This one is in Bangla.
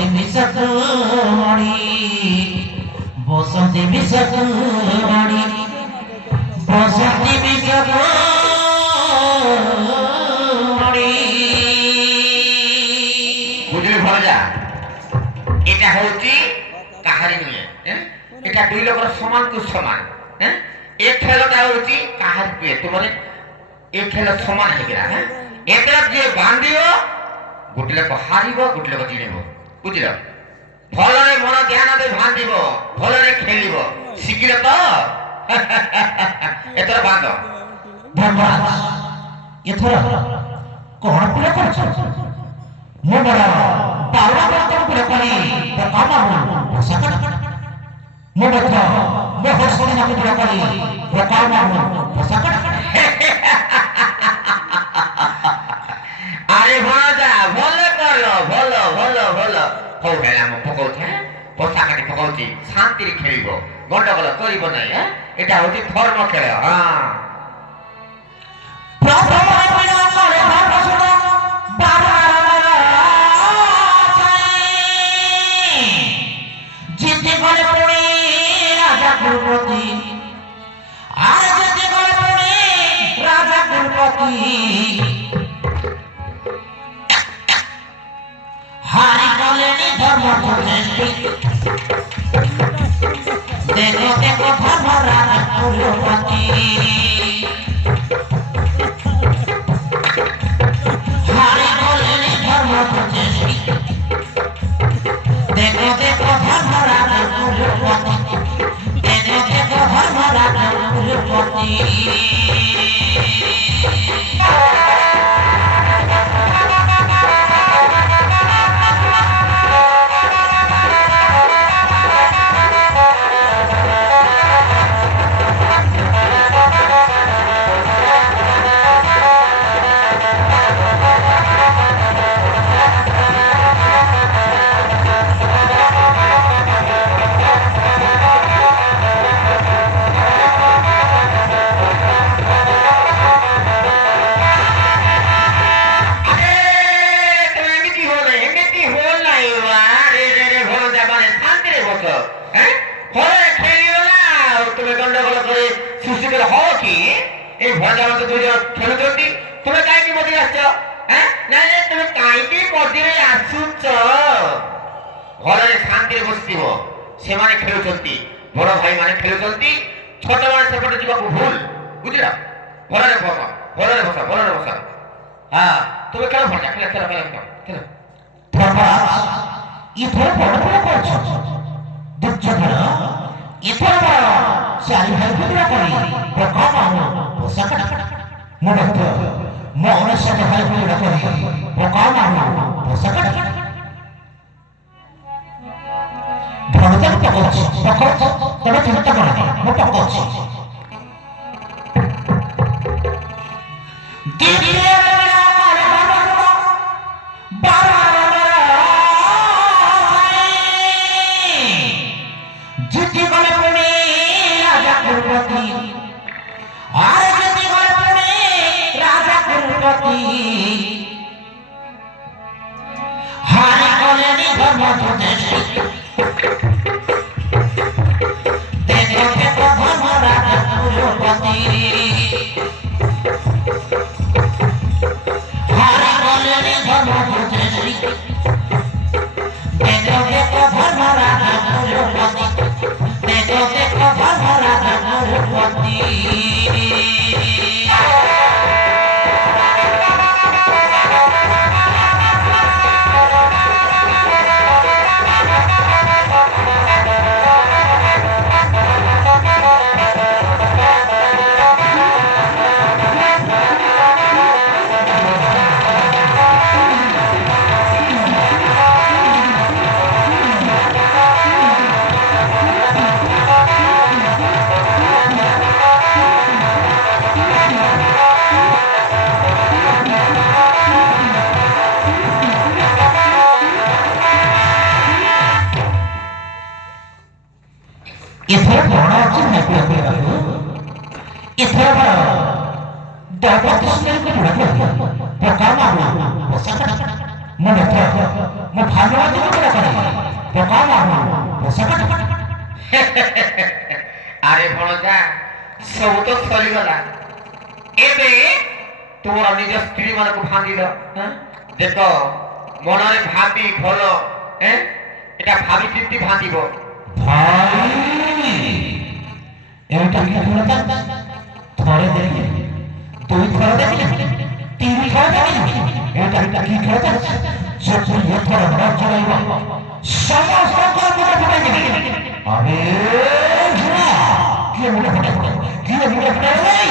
বসন্তে মিশাকুড়ি বসন্তে মিশাকুড়ি বসন্তে মিশাকুড়ি বুঝলি ভরজা এটা হচ্ছে কাহারি নিয়ে এটা দুই লোকের সমান টু সমান হ্যাঁ এই খেলাটা হচ্ছে কাহারি প্রিয় তোমার এই খেলা সমান হয়ে গেল হ্যাঁ এটা যে বান্ধিও গোটে লোক হারিব গোটে লোক জিনিব বুঝল ভলরে মন ধ্যান দেই বান্ধিব ভলরে খেলিব শিখিলে তো এতর বাঁধ ধর্মরাজ এথর কোন পুরে করছ মো বড় পাওয়া করতে পুরে করি তো কামাবো সকাল মো বড় মো হসনি না পুরে করি তো কামাবো সকাল আরে ভাজা ভালো করলো ভালো ভালো ভালো হও গেলাম পকাউছে পোশাকাটি পকাউছি শান্তিরে খেলিব গন্ডগোল করিব নাই হ্যাঁ এটা হচ্ছে ধর্ম খেল হ্যাঁ প্রথমে বিনা করে ধর্ম শুনো জিতে করে পড়ে রাজা কুলপতি আর জিতে করে পড়ে রাজা কুলপতি হারি গলেনি ধর্ম প্রতিষ্ঠি দেখো দেখো ধর্ম রাজা কুলপতি হারি গলেনি ধর্ম প্রতিষ্ঠি দেখো দেখো ধর্ম রাজা কুলপতি দেখো দেখো ধর্ম রাজা কুলপতি তুমি কাইকি মধ্যে আসছ হ্যাঁ না তুমি কাইকি মধ্যে আসুছ ঘরে শান্তিরে বসিব সেমানে খেলুଛନ୍ତି বড় ভাই মানে খেলুଛନ୍ତି ছোট মানে সেপটে যাবো ভুল বুঝল ঘরে বসা ঘরে বসা ঘরে বসা হ্যাঁ তুমি খেলো ভরজা খেলো খেলো খেলো খেলো ধর্মরাজ ইথর বড় বড় করছ দুর্যোধন ইথর বড় চারি ভাই ভিতরে করি প্রকামানো পোশাক মনে হতো মনের সাথে ভাই ভিতরে করি প্রকামানো পোশাক ভরতের পকছ পকছ তবে চিন্তা করে না মো পকছ দিদিয়ে জিতি গলে পড়ে রাজা কুলপতি আর জিতি গলে পড়ে রাজা কুলপতি হারি গলেনি ধর্ম প্রতিষ্ঠি দেখো দেখো ধর্ম রাজা কুলপতি হারি গলেনি ধর্ম প্রতিষ্ঠি দেখো দেখো ধর্ম রাজা কুলপতি দেখো দেখো ধর্ম রাজা কুলপতি এথর বড় আছে নাকি বাবু এথর বড় দৈব কৃষ্ণকে পুরা করে প্রকার মারু পোশাক মনে ମୁଁ ଭାଗବତ ଉପରେ କରେ ପକା ମାରୁ ପସକଟ ଆରେ ଭଣଜା ସବୁ ତ ସରିଗଲା ଏବେ ତୁମର ନିଜ ସ୍ତ୍ରୀ ମାନଙ୍କୁ ଭାଙ୍ଗିଲ ଦେଖ ମନରେ ଭାବି ଭଲ এটা ভাবি চিন্তি ভাঙিব ভাই এটা কি খেলতা থরে দেখি দুই থরে দেখি তিন থরে দেখি এটা কি খেলতা সত্যি এথর না চলাইব সমস্ত করে ফুটাই দিবি আরে না কি মুখে ফুটাই কি মুখে ফুটাই